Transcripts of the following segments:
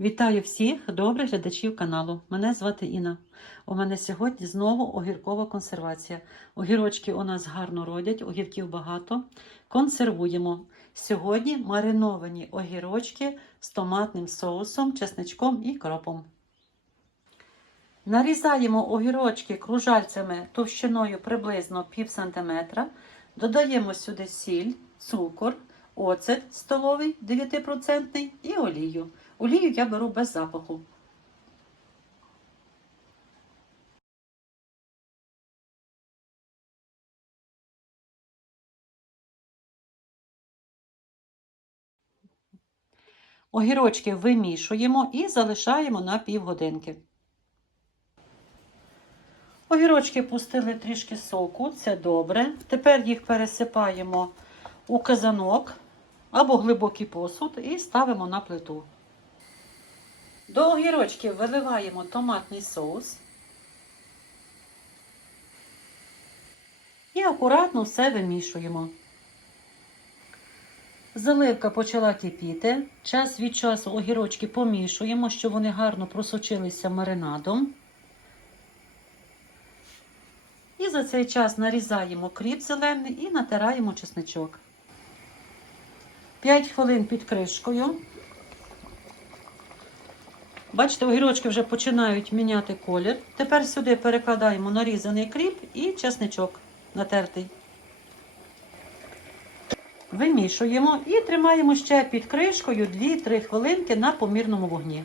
Вітаю всіх добрих глядачів каналу. Мене звати Інна. У мене сьогодні знову огіркова консервація. Огірочки у нас гарно родять, огірків багато. Консервуємо. Сьогодні мариновані огірочки з томатним соусом, чесничком і кропом. Нарізаємо огірочки кружальцями товщиною приблизно пів сантиметра. Додаємо сюди сіль, цукор, оцет столовий 9% і олію. Олію я беру без запаху. Огірочки вимішуємо і залишаємо на півгодинки. Огірочки пустили трішки соку, це добре. Тепер їх пересипаємо у казанок або глибокий посуд і ставимо на плиту. До огірочків виливаємо томатний соус і акуратно все вимішуємо. Заливка почала кипіти. Час від часу огірочки помішуємо, щоб вони гарно просочилися маринадом. І за цей час нарізаємо кріп зелений і натираємо чесничок. 5 хвилин під кришкою. Бачите, огірочки вже починають міняти колір. Тепер сюди перекладаємо нарізаний кріп і чесничок натертий. Вимішуємо і тримаємо ще під кришкою 2-3 хвилинки на помірному вогні.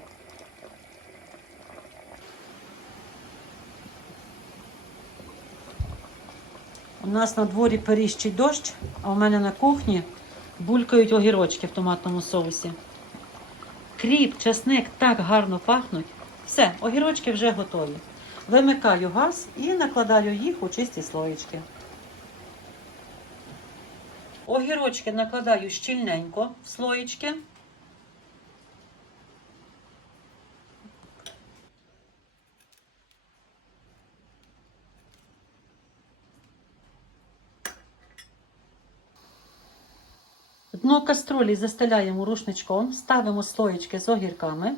У нас на дворі періщий дощ, а у мене на кухні булькають огірочки в томатному соусі. Кріп, чесник так гарно пахнуть. Все, огірочки вже готові. Вимикаю газ і накладаю їх у чисті слоєчки. Огірочки накладаю щільненько в слоєчки. Дно каструлі застеляємо рушничком, ставимо слоєчки з огірками.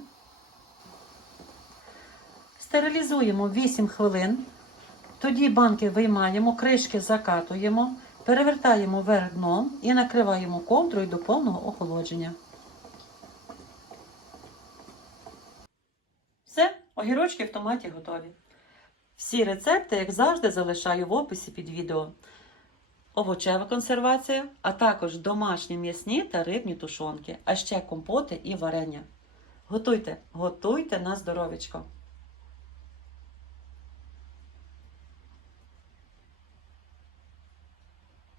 Стерилізуємо 8 хвилин. Тоді банки виймаємо, кришки закатуємо, перевертаємо вверх дном і накриваємо ковдрою до повного охолодження. Все, огірочки в томаті готові. Всі рецепти, як завжди, залишаю в описі під відео. Овочева консервація, а також домашні м'ясні та рибні тушонки, а ще компоти і варення. Готуйте, готуйте на здоров'ячко!